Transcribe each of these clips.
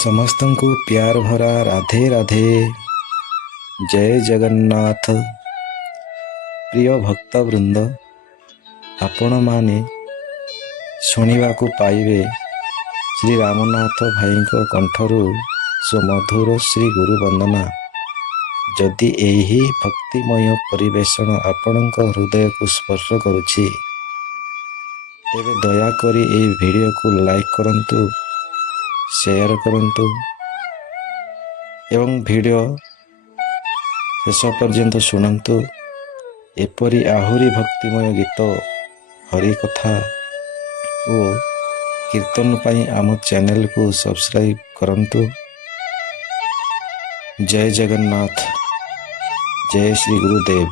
समस्त को प्यार भरा राधे राधे। जय जगन्नाथ। प्रिय भक्तवृंद, आपण माने शुणिबाकु पाइबे श्री रामनाथ भाई कंठरू सुमधुर श्री गुरु वंदना। जदि एही भक्तिमय परिवेषण आपण हृदय को स्पर्श करुछि तेबे दयाकरी ए वीडियो को लाइक करंतु, शेयर करंतु एवं वीडियो शेष पर्यंत शुणंतु। एपरी आहुरी भक्तिमय गीत, हरि कथा और कीर्तन पाई आम चैनल को सब्सक्राइब करंतु। जय जगन्नाथ। जय श्री गुरुदेव।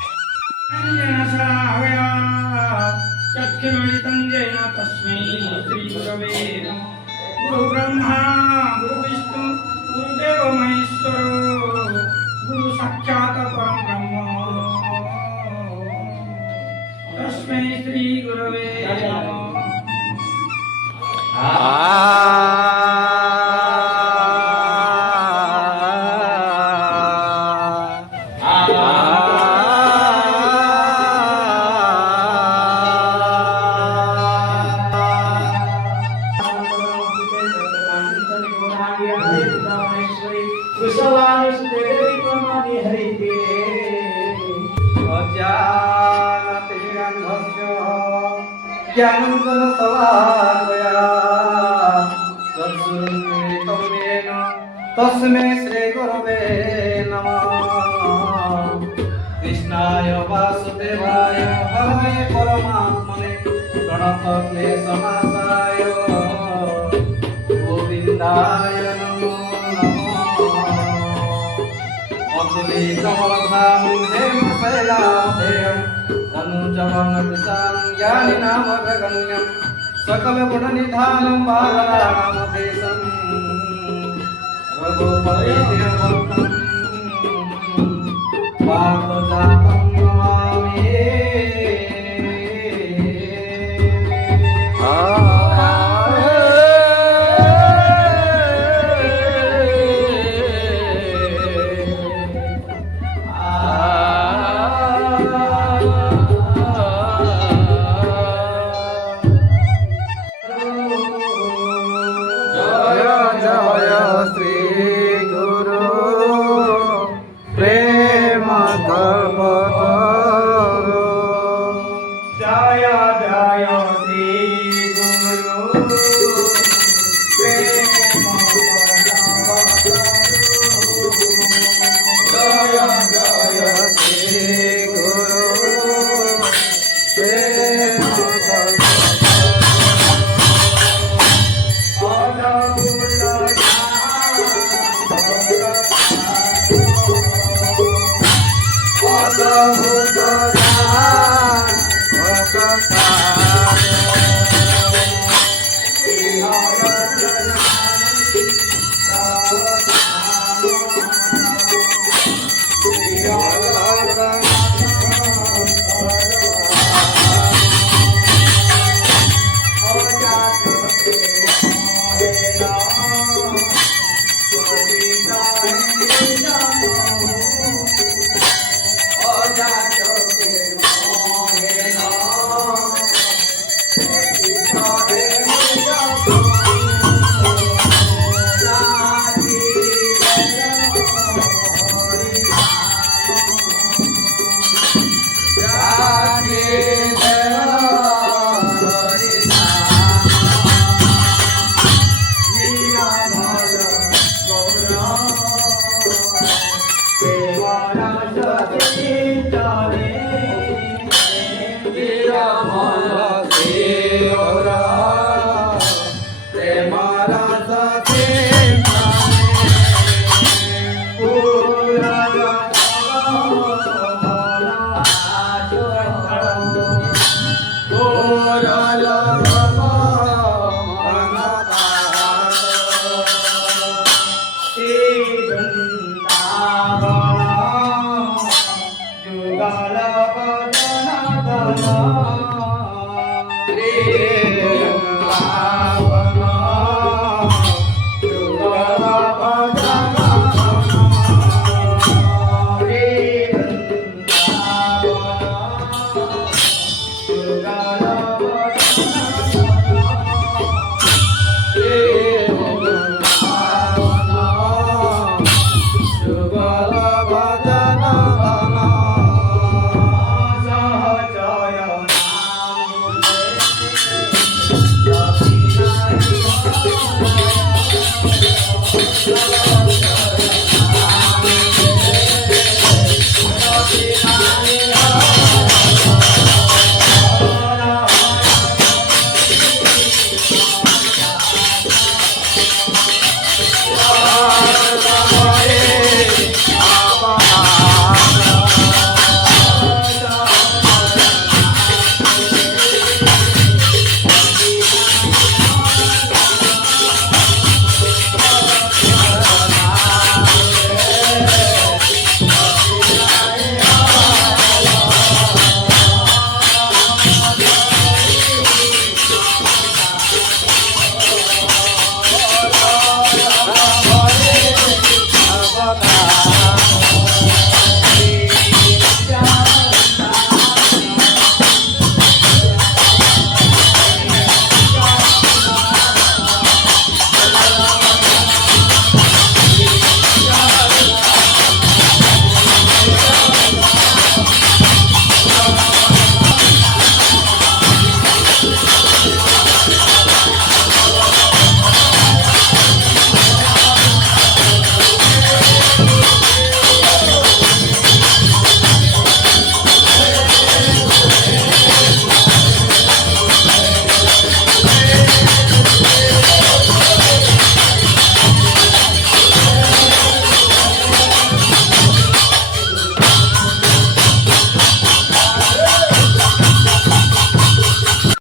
गुरु ब्रह्मा गुरु विष्णु गुरुदेव महेश्वर गुरु साक्षात् परम ब्रह्म तस्मै श्री गुरवे नमः। तस्मै श्री गुरवे नमः। कृष्णाय वासुदेवाय हरये परमात्मने प्रणतक्लेशनाशाय गोविन्दाय नमो नमः। अतुलितमलधामं हेमशैलाधेयं तनुजवनकृशां ज्ञानिनामग्रगण्यं सकलगुणनिधानं बालानामधेशम् रघुपतिर्भक्तं पार्थजातं नमामि।